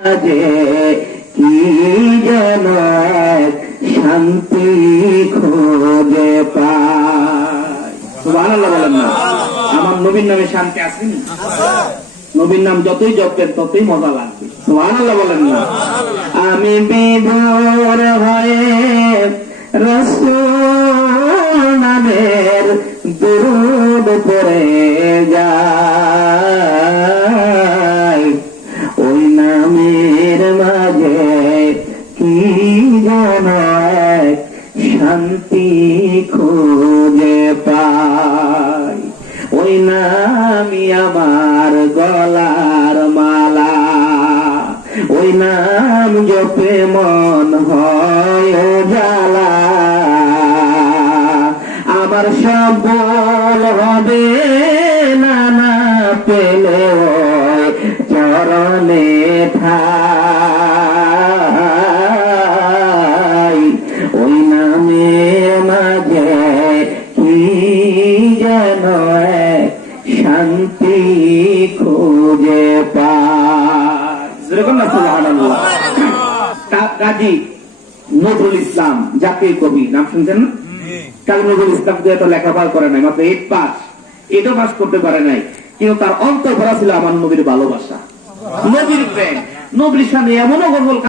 কি যেন শান্তি খুঁজে পায়। সুবহানাল্লাহ বলেন না? আমার নবীর নামে শান্তি আসেনি? নবীর নাম যতই জপেন ততই মজা লাগবে। সুবহানাল্লাহ বলেন না? আমি বিভোর হয়ে রাসূল নামের দুরূদ পড়ে যাই, ওই নামের মাঝে কি যেন শান্তি খুঁজে পাই। ওই নামই আমার গলার মালা, ওই নাম জপে মন হয় জ্বালা। আমার সব বল হবে না না পেলে চরণে ঠাই, ওই নামের মাঝে কি যেন শান্তি খুঁজে পায়। সুবহানাল্লাহ। কাজী নজরুল ইসলাম জাতীয় কবি, নাম শুনছেন না? কাজী নজরুল ইসলাম তো লেখাপড়া করে নাই, মাত্র 8 পাস, এটাও পাস করতে পারে নাই, কিন্তু তার অন্তর ভরা ছিল আমার নবীর ভালোবাসা, নবীর প্রেম, নবীর সামনে এমনও গজল